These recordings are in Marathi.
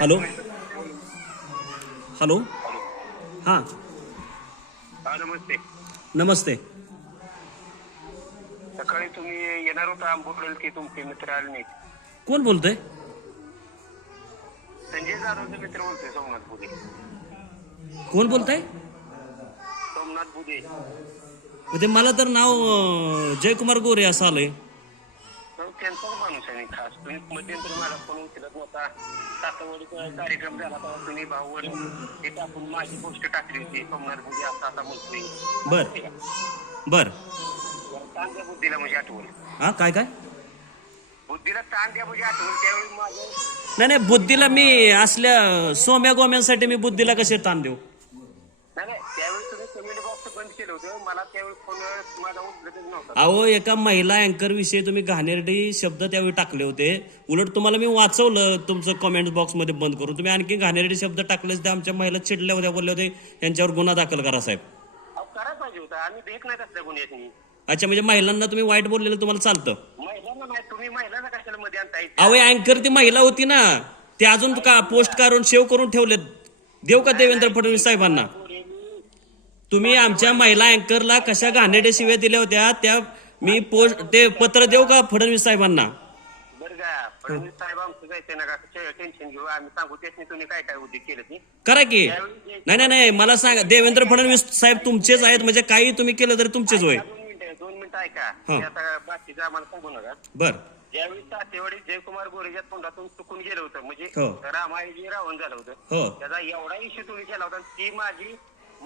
हॅलो. हॅलो. हां. हा नमस्ते. नमस्ते. सकाळी तुम्ही येणार होता आंबोकडल की तुमचे मित्र आले? नाही कोण बोलतोय? संजय जाधवचे मित्र बोलतोय सोमनाथ बुधे. कोण बोलताय? सोमनाथ बुधे. ते मला तर नाव अं, जयकुमार गोरे असं आलंय. त्यांचाच माणूस आहे खास तुम्ही मध्यंतरी माझा फोन उचलत नव्हता. सातवडीचा कार्यक्रम झाला तेव्हा तुम्ही भाऊवर ते टाकून माझी पोस्ट टाकली होती सोमनाथ बुधे असा आता म्हणतोय. बर. बर. ताण द्या बुद्धीला म्हणजे आठवण. हा काय काय? बुद्धीला ताण द्या म्हणजे आठवण त्यावेळी माझं नाही नाही बुद्धीला मी असल्या सोम्या गोम्यांसाठी मी बुद्धीला कसे ताण देऊ नाही नाही त्यावेळी तुम्ही कमेंट बॉक्स बंद केलं होतं. मला त्यावेळी फोन माझा उचलतच नव्हता. अहो एका महिला अँकर विषयी तुम्ही घाणेरडी शब्द त्यावेळी टाकले होते. उलट तुम्हाला मी वाचवलं तुमचं कमेंट बॉक्समध्ये बंद करून. तुम्ही आणखी घाणेरडी शब्द टाकलेच त्या आमच्या महिला चिडल्या होत्या बोलल्या होते यांच्यावर गुन्हा दाखल करा साहेब. अहो करायला पाहिजे होता. आम्ही भेट नाही असल्या गुन्ह्यातनी अच्छा म्हणजे महिलांना तुम्ही वाईट बोललेलं तुम्हाला चालतं? महिलांना नाही तुम्ही महिलांना कशाला मध्ये आणता येईल अहो अँकर ती महिला होती ना. ते अजून का पोस्ट करून सेव्ह करून ठेवलेत. देऊ का देवेंद्र फडणवीस साहेबांना? तुम्ही आमच्या महिला अँकरला कशा घाणेरड्या शिव्या दिल्या होत्या त्या मी पोस्ट ते पत्र देऊ का फडणवीस साहेबांना? करा की. नाही नाही नाही मला सांगा देवेंद्र फडणवीस साहेब तुमचेच आहेत म्हणजे काही तुम्ही केलं तरी तुमचेच होय. दोन मिनिटं दोन मिनिटं ऐका. सांगू नका. बर. ज्यावेळी सातेवाडी जयकुमार गोरेच्या तोंडातून चुकून गेलं होतं म्हणजे हो. रामायजी रावण झालं होतं हो. त्याचा एवढा इश्यू तुम्ही केला होता ती माझी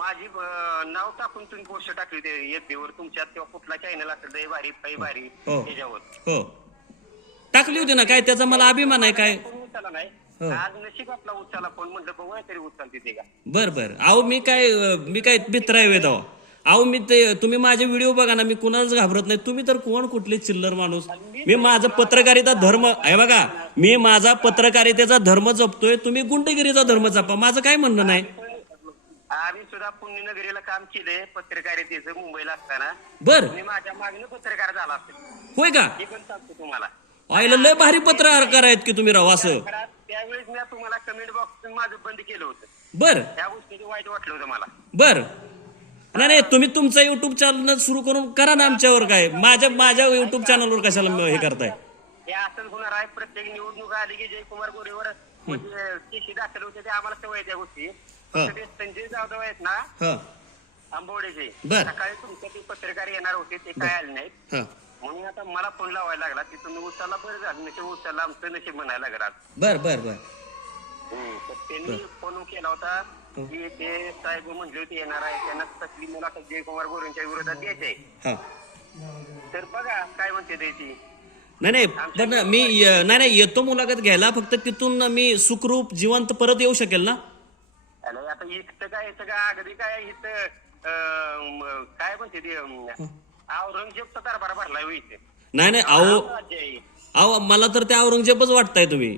माझी अं, नाव टाकून तुम्ही पोस्ट टाकली होती एफबीवर तुमच्यात किंवा कुठला चॅनल असेल दही भारी पै भारी हो. त्याच्यावर हो. टाकली होती ना काय? त्याचा मला अभिमान आहे काय? कोण उचलला नाही? हो. आज नशीब आपला उचलला फोन म्हटलं बघूया तरी उचलते ते का? बर बर. अहो मी काय अं, मी काय मित्र आहे वेद अहो मी ते तुम्ही माझे व्हिडिओ बघा ना मी कुणालाच घाबरत नाही. तुम्ही तर कोण कुठले चिल्लर माणूस? मी माझा पत्रकारिता धर्म आहे बघा मी माझा पत्रकारितेचा धर्म जपतोय तुम्ही गुंडगिरीचा धर्म जपा. माझं काय म्हणणं नाही? आम्ही सुद्धा पुण्यनगरीला काम केलंय पत्रकारितेचं मुंबईला असताना. बर. मी माझ्या मागणं पत्रकार झाला असेल. होय का? हे पण सांगतो तुम्हाला. आईला लय भारी पत्रकार आहेत की तुम्ही राव असं. त्यावेळेस मी तुम्हाला कमेंट बॉक्स माझं बंद केलं होतं. बर. त्या गोष्टीचं वाईट वाटलं होतं मला. बर. नाही नाही तुम्ही तुमचं युट्यूब चॅनल सुरू करून करा ना आमच्यावर काय. माझ्या माझ्या युट्यूब चॅनलवर कशाला हे करताय? हे असंच होणार आहे. प्रत्येक निवडणूक आली की जयकुमार गोरेवर म्हणजे केशी दाखल होते ते आम्हाला सवय आहे त्या गोष्टी. ते संजय जाधव आहेत ना हा. आंबवडेचे बर. सकाळी तुमच्या ते पत्रकार येणार होते ते काय आले नाहीत. हा. म्हणून आता मला फोन लावायला लागला की तुम्ही उचलला बरं झालं नशीब उचलला आमचं नशीब म्हणायला लागला बर बर बर. हम्म. तर त्यांनी फोन केला होता की ते साहेब म्हणले होते येणार आहे त्यांना तसली मुलाखत जयकुमार गोरेंच्या विरोधात द्यायची आहे हा. तर बघा काय म्हणते त्याची नाही नाही पण मी नाही नाही येतो मुलाखत घ्यायला फक्त तिथून मी सुखरूप जिवंत परत येऊ शकेल ना? अरे आता इथं काय इथं काय अगदी काय इथं अं, काय म्हणते ते अं, औरंगजेबचा कारभार भरला होय इथे. नाही नाही अहो राज्य आहे. अहो मला तर त्या औरंगजेबच वाटताय तुम्ही.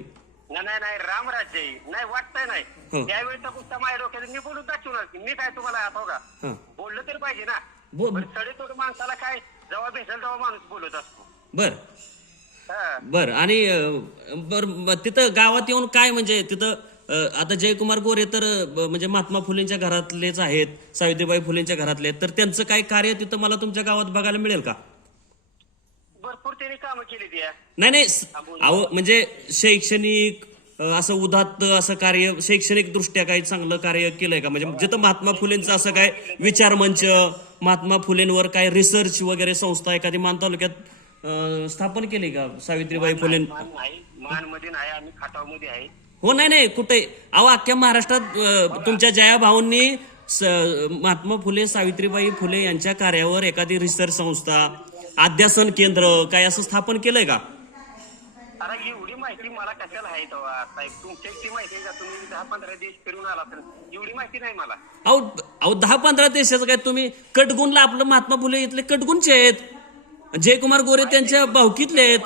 नाही नाही नाही रामराज्य आहे. नाही वाटतंय हो. नाही त्यावेळेचा गुस्सा माझ्या डोक्यात मी बोलून दाखवणार की मी काय तुम्हाला आठव का हा. बोललं तर पाहिजे ना. बो- पण सडेतोड माणसाला काय जेव्हा भेटेल तेव्हा माणूस बोलत असतो. बर. हा. बर आणि अं, बर म- तिथं गावात येऊन काय म्हणजे तिथं आता जयकुमार गोरे तर म्हणजे महात्मा फुलेंच्या घरातलेच आहेत सावित्रीबाई फुलेंच्या घरातले आहेत तर त्यांचं काय कार्य तिथं मला तुमच्या गावात बघायला मिळेल का? भरपूर त्यांनी कामं केली ती नाही नाही अहो म्हणजे शैक्षणिक असं उदात्त असं कार्य शैक्षणिक दृष्ट्या काही चांगलं कार्य केलंय का? म्हणजे जिथं महात्मा फुलेंचं असं काय विचारमंच महात्मा फुलेंवर काय रिसर्च वगैरे संस्था एखादी मान तालुक्यात स्थापन केली का सावित्रीबाई फुले मान नाही आम्ही खाटावमध्ये आहे. हो नाही नाही कुठे? अहो अख्ख्या महाराष्ट्रात तुमच्या जया भाऊंनी महात्मा फुले सावित्रीबाई फुले यांच्या कार्यावर एखादी रिसर्च संस्था अध्यासन केंद्र काय असं स्थापन केलंय का? अरे एवढी माहिती मला कशाला आहे तेव्हा? साहेब तुमच्या इतकी माहिती तुम्ही दहा पंधरा देश फिरून आला तर एवढी माहिती नाही मला. अहो अहो दहा पंधरा देशाचं काय? तुम्ही कटगुणला आपलं महात्मा फुले इथले कटगुणचे आहेत. जयकुमार गोरे त्यांच्या भावकीतले आहेत.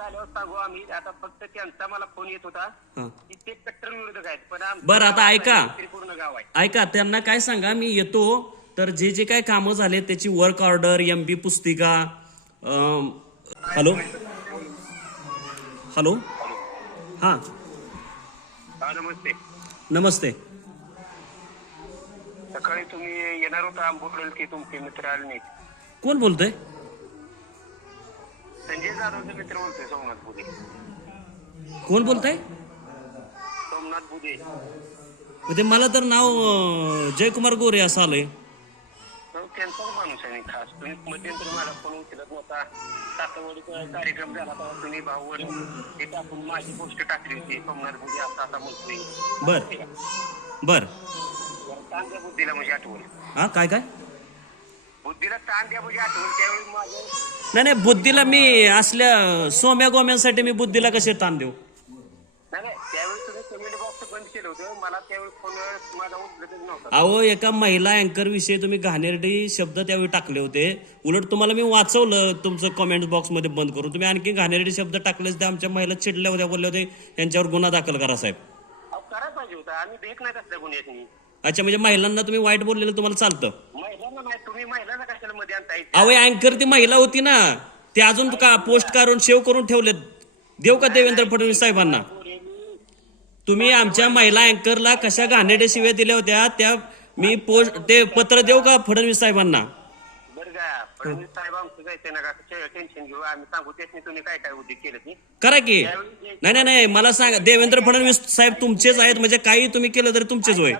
आल्यावर सांगू आम्ही. आता फक्त त्यांचा मला फोन येत होता. हा. की ते कट्टर विरोधक आहेत. पण आमचं बरं, आता गाव ऐका. आहे, पूर्ण गाव आहे. ऐका त्यांना काय सांगा मी येतो. तर जे जे काय कामं झाले त्याची वर्क ऑर्डर एम बी पुस्तिका अं, हॅलो? हॅलो? हां. हा नमस्ते. नमस्ते. सकाळी तुम्ही येणार होता आंबोकडल की तुमचे मित्र आले नाही कोण बोलतोय? संजय जाधवचे मित्र बोलतोय सोमनाथ बुधे. कोण बोलताय? सोमनाथ बुधे. ते मला तर नाव अं, जयकुमार गोरे असं आलंय. तर त्यांचाच माणूस आहे खास तुम्ही मध्यंतरी मला फोन उचलत नव्हता. सातवडी कार्यक्रम झाला तेव्हा तुम्ही भाऊवर ते टाकून माझी पोस्ट टाकली होती. सोमनाथ बुधे असा आता म्हणतोय बर. बर. द्या बुद्धीला म्हणजे आठवण हा काय काय? बुद्धीला ताण द्या म्हणजे आठवण त्यावेळी माझं. नाही नाही बुद्धीला मी असल्या सोम्या गोम्यांसाठी मी बुद्धीला कसे ताण देऊ? नाही नाही त्यावेळी तुम्ही कमेंट बॉक्स बंद केलं होतं. मला त्यावेळी फोन माझा उचलतच नव्हता. अहो एका महिला अँकर विषयी तुम्ही घाणेरडी शब्द त्यावेळी टाकले होते. उलट तुम्हाला मी वाचवलं तुमचं कमेंट बॉक्समध्ये बंद करून. तुम्ही आणखी घाणेरडी शब्द टाकलेच त्या आमच्या महिला चिडल्या होत्या बोलल्या होते त्यांच्यावर गुन्हा दाखल करा साहेब. अहो करायला पाहिजे होता. आम्ही भेट नाही कसल्या गुन्ह्यातनी अच्छा म्हणजे महिलांना तुम्ही वाईट बोललेलं तुम्हाला चालतं. महिलांना नाही तुम्ही महिलांना कशाला मध्ये आणताय अहो अँकर ती महिला होती ना ते अजून का पोस्ट करून सेव्ह करून ठेवलेत. देऊ का देवेंद्र फडणवीस साहेबांना? तुम्ही आमच्या महिला अँकरला कशा घाणेरड्या शिव्या दिल्या होत्या त्या मी पोस्ट ते पत्र देऊ का फडणवीस साहेबांना? बरं का फडणवीस साहेब आमचं जायचं नका टेन्शन घेऊ. आम्ही सांगू त्याने तुम्ही काय काय उद्योग केलं ती करा की. नाही नाही नाही मला सांगा देवेंद्र फडणवीस साहेब तुमचेच आहेत म्हणजे काही तुम्ही केलं तरी तुमचेच होय.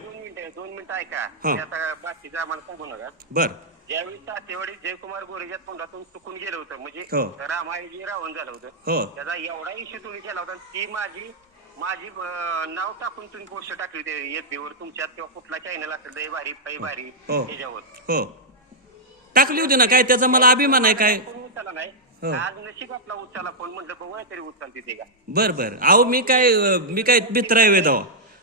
दोन मिनिटं ऐका. हा. ते आता बाकीचं आम्हाला सांगू नका. बर. ज्यावेळी सातेवाडी जयकुमार गोरेच्या तोंडातून चुकून गेलं होतं म्हणजे हो. रामायजी रावण झालं होतं हो. त्याचा एवढा इश्यू तुम्ही केला होता ती माझी माझी अं, नाव टाकून तुम्ही पोस्ट टाकली होती एफबी वर तुमच्यात किंवा कुठला चॅनल असेल दही भारी पै भारी हो. त्याच्यावर हो. टाकली होती ना काय? त्याचा मला अभिमान आहे काय? कोण उचलला नाही. आज नशीब आपला उचलला फोन म्हणलं बघूया तरी उचलते ते का. बर बर. अहो मी काय अं, मी काय मित्र आहे वेद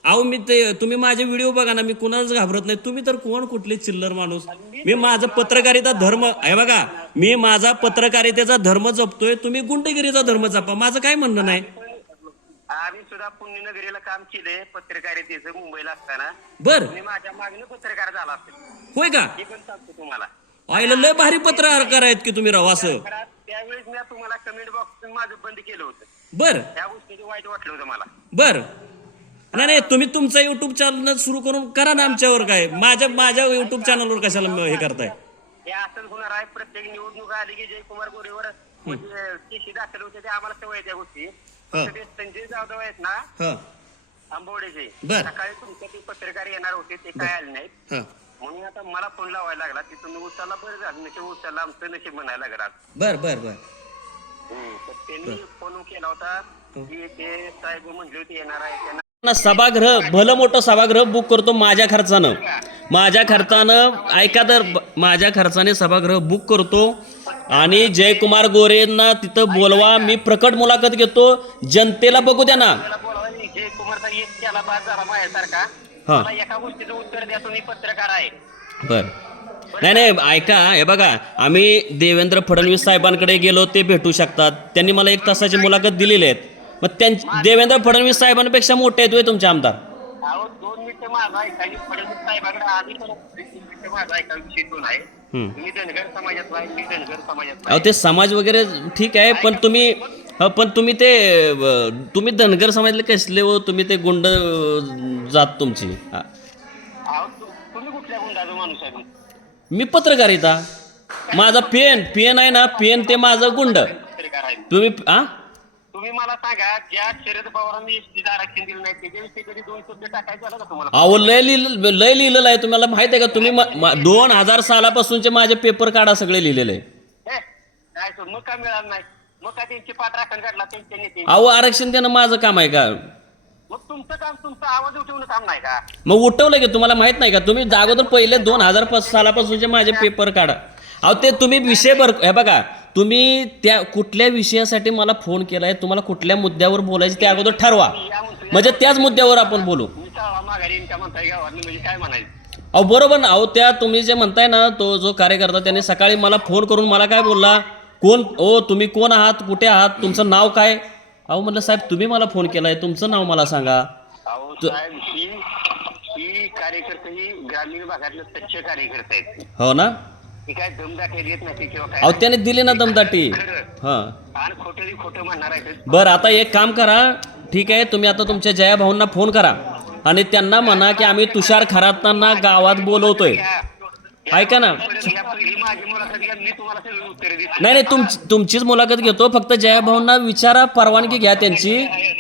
अहो मी ते तुम्ही माझे व्हिडिओ बघा ना मी कुणालाच घाबरत नाही. तुम्ही तर कोण कुठले चिल्लर माणूस? मी माझा पत्रकारिता धर्म आहे बघा मी माझा पत्रकारितेचा धर्म जपतोय तुम्ही गुंडगिरीचा धर्म जपा. माझं काय म्हणणं नाही? आम्ही सुद्धा पुण्यनगरीला काम केलंय पत्रकारितेचं मुंबईला असताना. बर. तुम्ही माझ्या मागणं पत्रकार झाला असेल. होय का? हे पण सांगतो तुम्हाला. आईला लय भारी पत्रकार आहेत की तुम्ही राव असं. खरं, त्यावेळेस मी तुम्हाला कमेंट बॉक्स माझं बंद केलं होतं. बर. त्या गोष्टीचं वाईट वाटलं होतं मला. बर. नाही नाही तुम्ही तुमचं युट्यूब चॅनल सुरू करून करा ना आमच्यावर काय. माझ्या माझ्या युट्यूब चॅनलवर कशाला हे करताय? हे असंच होणार आहे. प्रत्येक निवडणूक आली की जयकुमार गोरेवर म्हणजे केशी दाखल होते ते आम्हाला सवय आहे त्या गोष्टी. फक्त ते संजय जाधव आहेत ना बर. सकाळी तुमच्या ते पत्रकार येणार होते ते काय आले नाहीत. हा. म्हणून आता मला फोन लावायला लागला की तुम्ही उचलला बरं झालं नशीब उचलला आमचं नशीब म्हणायला लागला बर बर बर. हम्म. तर त्यांनी फोन केला होता की ते साहेब म्हणले होते येणार आहे त्यांना सभागृह भलं मोठं सभागृह बुक करतो माझ्या खर्चानं. माझ्या खर्चानं ऐका तर माझ्या खर्चाने सभागृह बुक करतो. आणि जयकुमार गोरेंना तिथं बोलवा मी प्रकट मुलाखत घेतो. जनतेला बघू द्या ना. हा. आहे. बर. नाही नाही ऐका हे बघा आम्ही देवेंद्र फडणवीस साहेबांकडे गेलो ते भेटू शकतात. त्यांनी मला एक तासाची मुलाखत दिलेली आहेत. मग त्यां देवेंद्र फडणवीस साहेबांपेक्षा मोठे आहेत होय तुमचे आमदार. अहो दोन मिनिटं माझा ऐकायची. फडणवीस साहेबाकडे आधी पण दोन मिनिटं माझा ऐका विषय दोन आहे हम्म. मी धनगर समाजातला आहे मी धनगर समाजातला अहो ते समाज वगैरे ठीक आहे पण तुम्ही अहो, पण तुम्ही ते अ, तुम्ही धनगर समाजले कसले हो? तुम्ही ते गुंड अ, जात तुमची. हा. आहे अहो तु- तुम्ही कुठल्या गुंडाचा माणूस आहे? मग? मी पत्रकारिता. माझा पेन पेन आहे ना पेन ते माझं गुंड. पत्रकार आहे. तुम्ही हा तुम्ही मला सांगा ज्या शरद पवारांनी एसटीचं आरक्षण दिलं नाही त्याच्याविषयी कधी दोन शब्द टाकायचं आलं का तुम्हाला? अहो लय लिहिलं लय लिहिलेलं आहे. तुम्हाला माहीत आहे का? तुम्ही म- म- दोन हजार सालापासूनचे माझे पेपर काढा सगळे लिहिलेले. आहे हे, नाही मग का मिळालं नाही? मग का त्यांची पाठ राखण काढला त्यांच्या नेते? अहो आरक्षण देणं माझं काम आहे का? मग तुमचं काम तुमचा आवाज उठवणं काम नाही का? मग उठवलं की तुम्हाला माहीत नाही का? तुम्ही अगोदर पहिले दोन हजार पाच सालापासूनचे माझे पेपर काढा. अहो ते तुम्ही विषय बर हे बघा तुम्ही त्या कुठल्या विषयासाठी मला फोन केलाय तुम्हाला कुठल्या मुद्द्यावर बोलायचं ते अगोदर ठरवा. म्हणजे त्याच मुद्द्यावर आपण बोलू. अहो बरोबर ना. अहो त्या तुम्ही जे म्हणताय ना तो जो कार्यकर्ता त्याने सकाळी मला फोन करून मला काय बोलला? कोण? ओ तुम्ही कोण आहात? कुठे आहात? तुमचं नाव काय? अहो म्हटलं साहेब तुम्ही मला फोन केलाय. तुमचं नाव मला सांगा. ही ही कार्यकर्ते ही ग्रामीण भागातले स्वच्छ कार्यकर्ते आहेत. हो ना? ती काय दमदाटी देत नाही किंवा अहो त्याने दिली ना दमदाटी. खरं हा. आणि खोटं खोटं म्हणणार आहे ते. बरं आता एक काम करा. ठीक आहे तुम्ही आता तुमच्या जया भाऊंना फोन करा. आणि त्यांना म्हणा की आम्ही तुषार खरातांना गावात बोलवतोय. ऐका ना. या पहिली माझी मुलाखत घ्या मी तुम्हाला सगळी उत्तरे देतो नाही नाही तुमची तुमचीच मुलाखत घेतो. फक्त जया भाऊंना विचारा परवानगी घ्या त्यांची.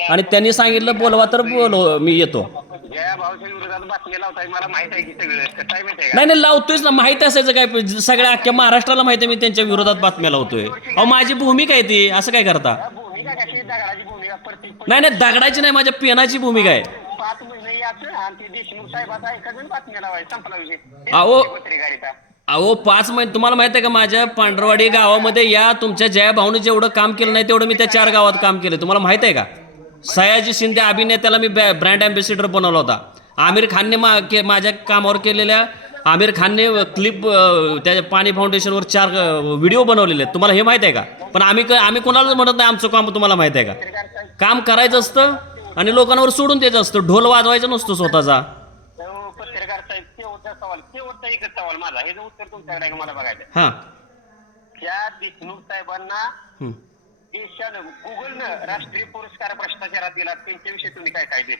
आणि त्यांनी सांगितलं बोलवा तर बोलव मी येतो. जया भाऊच्या विरोधात बातमी लावताय मला माहीत आहे की सगळं. कसं आहे माहिती आहे का? नाही नाही लावतोयच ना. माहिती असायचं काय? सगळ्या अख्ख्या महाराष्ट्राला माहिती आहे मी त्यांच्या विरोधात बातम्या लावतोय. अहो माझी भूमिका आहे ती. असं काय करता? या भूमिका कशी दगडाची भूमिका प्रत्येक नाही नाही दगडाची नाही माझ्या पेनाची भूमिका आहे. पाच महिने याचं आणि ते देशमुख साहेबाचा एखादं बातमी लावायची संपला विषय. अहो. पत्रिकारिता अहो पाच महिने तुम्हाला माहिती आहे का माझ्या पांढरवाडी गावामध्ये या तुमच्या जया भाऊने जेवढं काम केलं नाही तेवढं मी त्या चार गावात काम केलं. तुम्हाला माहीत आहे का? सयाजी शिंदे अभिनेत्याला मी ब्रँड अँबॅसिडर बनवला होता. आमिर खानने मा के माझ्या कामावर केलेल्या आमिर खानने क्लिप त्या पाणी फाउंडेशनवर चार व्हिडिओ बनवलेले आहेत. तुम्हाला हे माहीत आहे का? पण आम्ही आम्ही कोणालाच म्हणत नाही आमचं काम तुम्हाला माहीत आहे का? काम करायचं असतं आणि लोकांवर सोडून द्यायचं असतं. ढोल वाजवायचं नसतं स्वतःचा. तो पत्रकार साहेब ते उत्तर सवाल ते उत्तर एकच सवाल माझा. हे जे उत्तर तुमच्याकडे आहे का मला बघायचं हां. त्या देशमुख साहेबांना. देशानं गुगलनं राष्ट्रीय पुरस्कार भ्रष्टाचारात दिला. त्यांच्याविषयी तुम्ही काय काय देत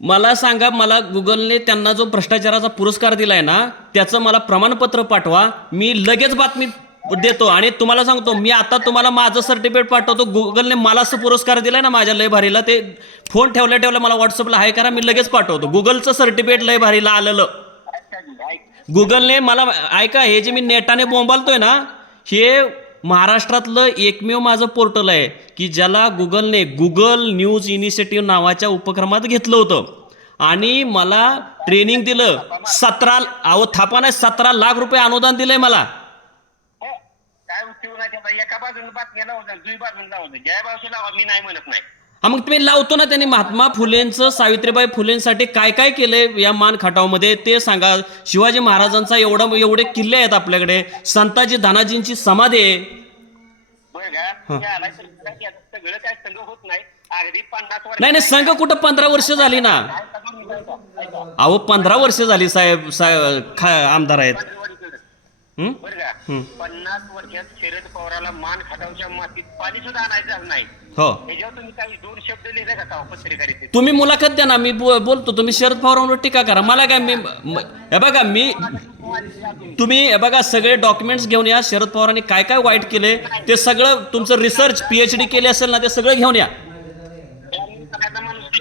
मला सांगा मला गुगलने त्यांना जो भ्रष्टाचाराचा पुरस्कार दिलाय ना त्याचं मला प्रमाणपत्र पाठवा मी लगेच बातमी देतो आणि तुम्हाला सांगतो मी आता तुम्हाला माझं सर्टिफिकेट पाठवतो गुगलने मला असं पुरस्कार दिलाय ना माझ्या लय भारीला ते फोन ठेवल्या ठेवल्या मला व्हॉट्सअपला हाय करा मी लगेच पाठवतो गुगलचं सर्टिफिकेट लय भारीला आलेलं. गुगलने मला ऐका हे जे मी नेटाने बोंबालतोय ना हे महाराष्ट्रातलं एकमेव माझं पोर्टल आहे की ज्याला गुगलने गुगल न्यूज इनिशिएटिव्ह नावाच्या उपक्रमात घेतलं होतं. आणि मला ट्रेनिंग दिलं सतरा अहो थापा नाही सतरा लाख रुपये अनुदान दिलंय मला. हो, काय उपयोग नाही एका दुई बाजूला लावून ज्या बाजूला मी नाही म्हणत नाही. मग तुम्ही लावतो ना त्यांनी महात्मा फुलेंचं सावित्रीबाई फुलेंसाठी काय काय केलंय या मान खटावमध्ये? ते सांगा. शिवाजी महाराजांचा एवढा एवढे किल्ले आहेत आपल्याकडे. संताजी धनाजींची समाधी आहे. नाही. नाही संघ कुठं पंधरा वर्ष झाली ना. अहो पंधरा वर्ष झाली साहेब साहेब आमदार आहेत? बरं का? पन्नास वर्षात शरद पवाराला मान खाटावच्या मातीत पाणी सुद्धा आणायचं नाही. हो. त्याच्यावर तुम्ही काही दोन शब्द लिहिले का का पत्रकारितेत? तुम्ही मुलाखत द्या ना मी बो- बोलतो. तुम्ही शरद पवारांवर टीका करा. मला काय मी म- हे बघा मी तुम्ही हे बघा सगळे डॉक्युमेंट्स घेऊन या. शरद पवारांनी काय काय वाईट केले ते सगळं तुमचं रिसर्च पीएचडी केले असेल ना ते सगळं घेऊन या. माणूस.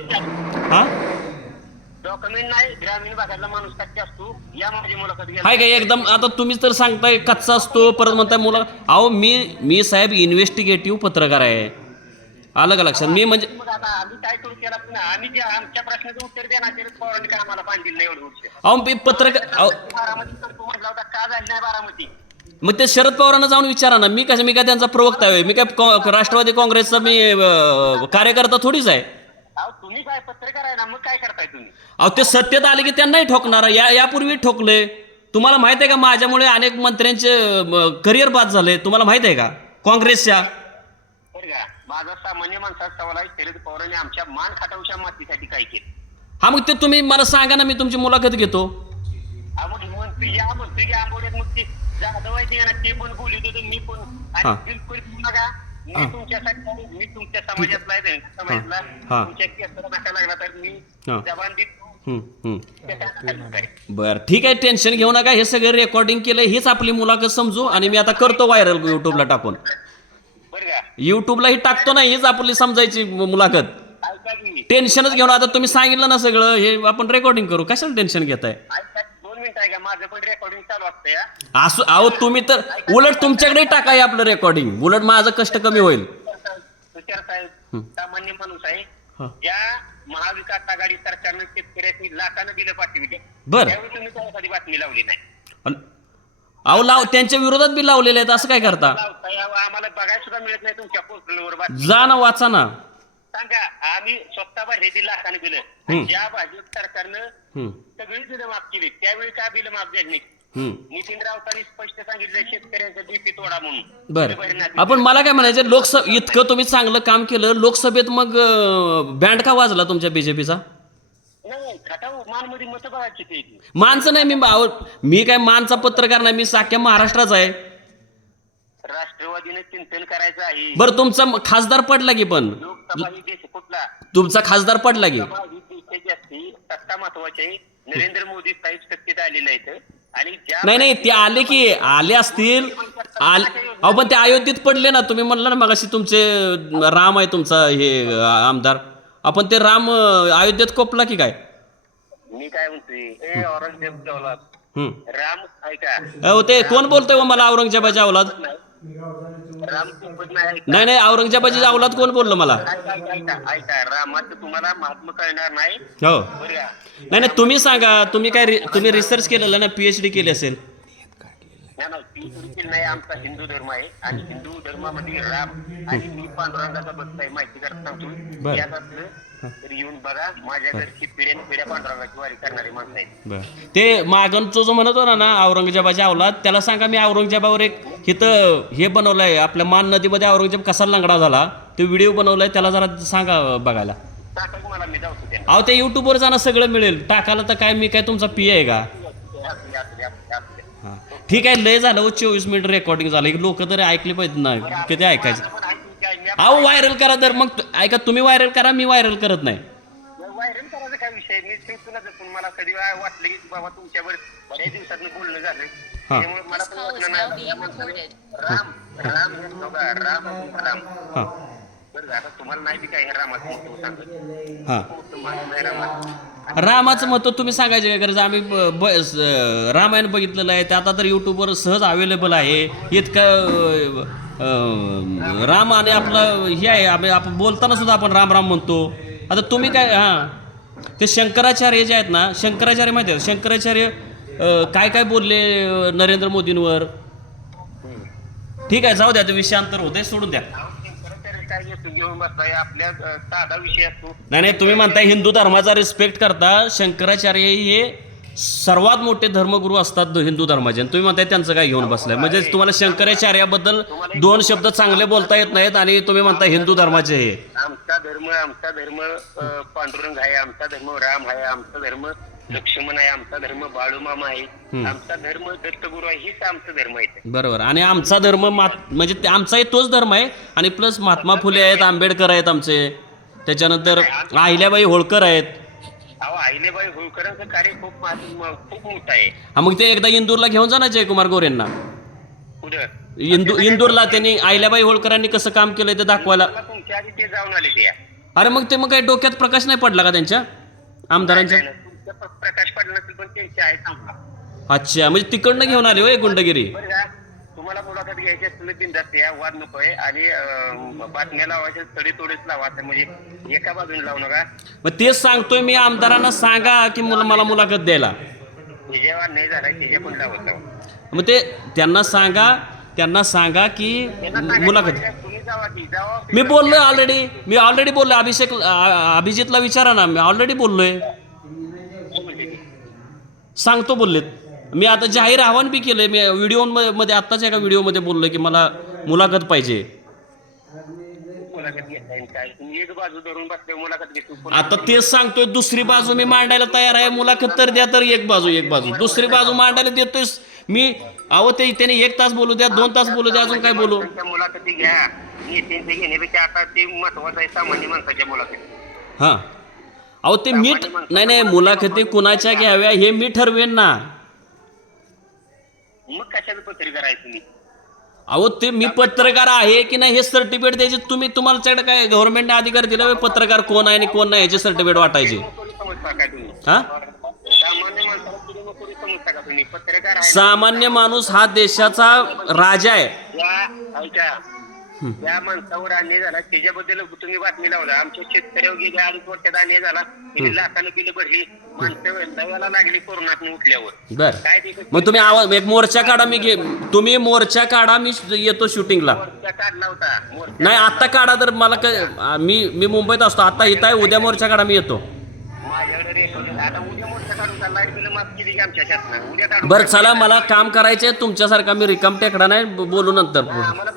हा? डॉक्युमेंट नाही ग्रामीण भागातला माणूस कच्चा असतो या माझी मुलाखत घ्या हाय काय एकदम आता तुम्हीच तर सांगताय कच्चा असतो परत म्हणताय मुला अहो मी मी साहेब इन्व्हेस्टिगेटिव्ह पत्रकार आहे. आलं का लक्षात? मी म्हणजे मग आता आम्ही काय करू केला ना आम्ही जे आमच्या प्रश्नाचं उत्तर पवारांनी काय आम्हाला पाणी दिलं नाही एवढं अहो मी पत्रकार अहो बारामती तर तू म्हटला होता का झाली नाही बारामती? मग ते शरद पवारांना जाऊन विचारा ना मी कसं मी काय त्यांचा प्रवक्ता आहे मी काय काँ- राष्ट्रवादी काँग्रेसचा मी अं, कार्यकर्ता थोडीच आहे. अहो तुम्ही काय पत्रकार आहे ना मग काय करताय तुम्ही? अहो ते सत्तेत आले की त्यांनाही ठोकणार या यापूर्वी ठोकले. तुम्हाला माहीत आहे का माझ्यामुळे अनेक मंत्र्यांचे करिअर बाद झाले? तुम्हाला माहीत आहे का? काँग्रेसच्या. बरं का? माझा सामान्य माणसाचा सवाल आहे शरद पवारांनी आमच्या मान खाटावच्या मातीसाठी काय केलं? हा मग ते तुम्ही मला सांगा ना मी तुमची मुलाखत घेतो. हा मी पण. आणि बिलकुल नका मी. तुमच्यासाठी मी तुमच्या समाजातला. तुमच्या केसर नका लागला तर मी. जबान देतो. बरं ठीक आहे टेन्शन घेऊ नका. हे सगळे रेकॉर्डिंग केलं हेच आपली मुलाखत समजू आणि मी आता करतो व्हायरल युट्यूबला टाकून बरं का युट्यूबला ही टाकतो ना हीच आपली समजायची मुलाखत. टेन्शनच घेऊन आता तुम्ही सांगितलं ना सगळं हे आपण रेकॉर्डिंग करू. कशाला टेन्शन घेताय? ऐका दोन मिनिटं आहे का माझं पण रेकॉर्डिंग चालू असतं या असो अहो तुम्ही तर उलट तुमच्याकडे टाका हे आपलं रेकॉर्डिंग उलट माझं कष्ट कमी होईल. तुषार साहेब सामान्य माणूस आहे. हा. या महाविकास आघाडी सरकारनं शेतकऱ्यांनी लाखानं दिलं पाठविले बरं. त्यावेळी तुम्ही बातमी लावली नाही. अन- अहो लाव त्यांच्या विरोधात बी लावलेले आहेत असं काय करता? लावता यावं आम्हाला बघायला सुद्धा मिळत नाही तुमच्या पोर्टलवर बातमी. जा ना वाचा ना. सांगा आम्ही स्वतः भाजपी लाखाने हम्म. दिलं ज्या भाजप सरकारनं सगळी बिलं माफ केली त्यावेळी का बिलं माफ झाली नाही? हं. नितीन राऊतांनी स्पष्ट सांगितलं शेतकऱ्यांचं बीपी तोडा म्हणून. बरं. आपण मला काय म्हणायचं लोकसभा इतकं तुम्ही चांगलं काम केलं लोकसभेत मग बँड का वाजला तुमच्या बीजेपीचा नाही मत ती. माणसं नाही मी अहो, मी काय मानचा पत्रकार नाही मी साख्या महाराष्ट्राचा आहे. राष्ट्रवादीने चिंतन करायचं आहे. बरं तुमचा म- खासदार पडला की पण? लोकसभा ही देश कुठला? तुमचा खासदार पडला की? लोकसभा ही देशाची असते सत्ता महत्वाची आहे. नरेंद्र मोदी साहेब सत्तेत आलेले आहेत. ज्या नाही नाही ते आले की आले असतील. आले अहो पण ते अयोध्येत पडले ना तुम्ही म्हणलं ना मगाशी तुमचे राम आहे तुमचा हे आमदार. आपण ते राम अयोध्येत कोपला की काय? मी काय म्हणतोय? औरंगजेब. राम ऐका. अहो ते कोण बोलतोय हो मला औरंगजेबाची अवलाद? राम खूपच नाही नाही नाही औरंगजेबाची अवलाद कोण बोललं मला? ऐका ऐका, ऐका ऐका रामाचं तुम्हाला महात्मा कळणार नाही. हो. बरं का नाही नाही तुम्ही सांगा तुम्ही काय रि- तुम्ही रिसर्च केलेलं ना पीएचडी केली असेल. नाही नाही ती देखील नाही आमचा हिंदू धर्म आहे. आणि हिंदू धर्मामध्ये राम आणि मी पांडुरंगाचा भक्त आहे माहिती करत सांगतो बरं. यात असलं तर येऊन बघा. माझ्या घरची पिढ्यान पिढ्या पांडुरंगाची वारी करणारी माणसं आहेत. ते मागणचं जो म्हणत होता ना औरंगजेबाची अवलाद त्याला सांगा मी औरंगजेबावर एक इथं हे बनवलंय आपल्या मान नदीमध्ये औरंगजेब कसा लंगडा झाला ते व्हिडिओ बनवलाय त्याला जरा सांगा बघायला. मला मी अहो ते युट्यूबवर जाणं सगळं मिळेल. टाकायला तर काय मी काय तुमचा पी आहे का? असू दे, असू दे, असू दे, असू दे. हा. ठीक आहे लय झालं हो, चोवीस मिनिट रेकॉर्डिंग झालं. लोक तरी ऐकले पाहिजे ना किती ऐकायचं? अहो व्हायरल करा तर मग ऐका तुम्ही व्हायरल करा मी व्हायरल करत नाही. व्हायरल करायचा काय विषय? मी तुला पण मला कधी वा- वाटलं की बाबा तुमच्यावर बऱ्याच दिवसात बोलणं झालं त्यामुळे मला पण वाटलं नाही. या माणसाने राम राम बघा, राम राम. बरं आता तुम्हाला नाही बी काय रामाचं महत्त्व सांगत. हां. रामाचं तुम्ही सांगायचे काय? गरज आम्ही ब- रामायण बघितलेलं आहे ते आता तर यूट्यूबवर सहज अवेलेबल आहे. इतकं राम आणि आपलं हे आहे आम्ही आपण बोलताना सुद्धा आपण राम राम म्हणतो. आता तुम्ही काय हां. ते शंकराचार्य जे आहेत ना शंकराचार्य माहिती आहेत शंकराचार्य काय काय बोलले नरेंद्र मोदींवर? ठीक आहे जाऊ द्या ते विषयांतर होते सोडून द्या. काय घेऊन विषय नाही नाही तुम्ही म्हणताय हिंदू धर्माचा रिस्पेक्ट करता शंकराचार्य हे सर्वात मोठे धर्मगुरू असतात हिंदू धर्माचे. आणि तुम्ही म्हणताय त्यांचं काय घेऊन बसलाय. म्हणजे तुम्हाला शंकराचार्याबद्दल दोन शब्द चांगले बोलता येत नाहीत आणि तुम्ही म्हणताय हिंदू धर्माचे हे. आमचा धर्म आमचा धर्म पांडुरंग आहे आमचा धर्म राम आहे आमचा धर्म लक्ष्मण आहे आमचा धर्म बाळूमामा आहे. आमचा धर्म दत्तगुरु आहे हीच आमचा धर्म आहे बरोबर. आणि आमचा धर्म म्हणजे आमचाही तोच धर्म आहे. आणि प्लस महात्मा फुले आहेत आंबेडकर आहेत आमचे. त्याच्यानंतर अहिल्याबाई होळकर आहेत. अहो होळकरांचं कार्य खूप मा- खूप मोठं आहे. हा मग ते एकदा इंदूरला घेऊन जा ना जयकुमार गोरेंना. इंदू इंदूरला त्यांनी अहिल्याबाई होळकरांनी कसं काम केलंय ते दाखवायला. मला तुमच्या आधी ते जाऊन आले ते. अरे मग ते मग काही डोक्यात प्रकाश नाही पडला का त्यांच्या? आमदारांच्या? तुमच्या प्रकाश पडला नसेल पण त्यांचे आहे सांगा अच्छा म्हणजे तिकडनं घेऊन आले होय गुंडगिरी. बरं का तुम्हाला मुलाखत घ्यायची असतील बिंदास्त या वाद नकोय. आणि अं, बातम्या लावायच्या तडी तोडीच लावा असं म्हणजे एका बाजूने लावू नका. मग तेच सांगतोय मी आमदारांना सांगा की मला मला मुलाखत द्यायला. जेव्हा नाही झालाय त्याच्या पण लावत लावा मग ते त्यांना सांगा त्यांना सांगा की त्यांना मुलाखत तुम्ही जावा की जावा. मी बोललोय ऑलरेडी मी ऑलरेडी बोललोय. अभिषेक अभिजितला विचारा ना मी ऑलरेडी बोललोय. ते. सांगतो बोललेत. मी आता जाहीर आव्हान बी केलंय. मी व्हिडिओमध्ये आत्ताच एका व्हिडिओमध्ये बोललोय की मला मुलाखत पाहिजे. आता तेच सांगतोय दुसरी बाजू मी मांडायला तयार आहे. मुलाखत तर द्या तर एक बाजू एक बाजू. दुसरी बाजू मांडायला देतोय. मी अहो ते त्याने एक तास बोलू द्या दोन तास बोलू द्या अजून काय बोलू? मुलाखती घ्या. नेत्यांचे घेण्यापेक्षा आता ते महत्वाचं आहे सामान्य माणसाच्या मुलाखती. हां. अहो ते मी नाही नाही मुलाखती कुणाच्या घ्याव्या हे मी ठरवेन ना. मग कशाचं पत्रिका आहे तुम्ही अहो ते मी पत्रकार आहे की नाही हे सर्टिफिकेट द्यायचे. तुम्ही तुम्हाला काय गव्हर्नमेंटने अधिकार दिला होय? पत्रकार कोण आहे आणि कोण नाही याचे सर्टिफिकेट वाटायचे? नोकरी समजता का तुम्ही? हा? सामान्य माणसाला तुम्ही नोकरी समजता का तुम्ही? पत्रकार आहे. सामान्य माणूस हा देशाचा राजा आहे. या ऐका. त्या माणसावर अन्याय झाला. त्याच्याबद्दल तुम्ही बातमी लावला. आमच्या शेतकऱ्यावर गेल्या अडीच वर्षात अन्याय झाला. तिने लाखानं बिलं भरली. माणसं दव्याला लागली कोरोनात उठल्यावर. बर. काय ते मग तुम्ही आवाज एक मोर्चा काढा मी घे तुम्ही मोर्चा काढा मी येतो शूटिंगला. मोर्चा काढला होता. मोर्चा नाही आत्ता काढा तर मला काय मी मी मुंबईत असतो. आता इथं आहे उद्या मोर्चा काढा मी येतो. माझ्याकडे रेकॉर्ड आता उद्या मोर्चा काढून लाइट बिल माफ केली की आमच्या शासनानं उद्या काढून बरं चला मला काम करायचंय. तुमच्यासारखा मी रिकाम टेकडा नाही ब- बोलू नंतर. आम्हाला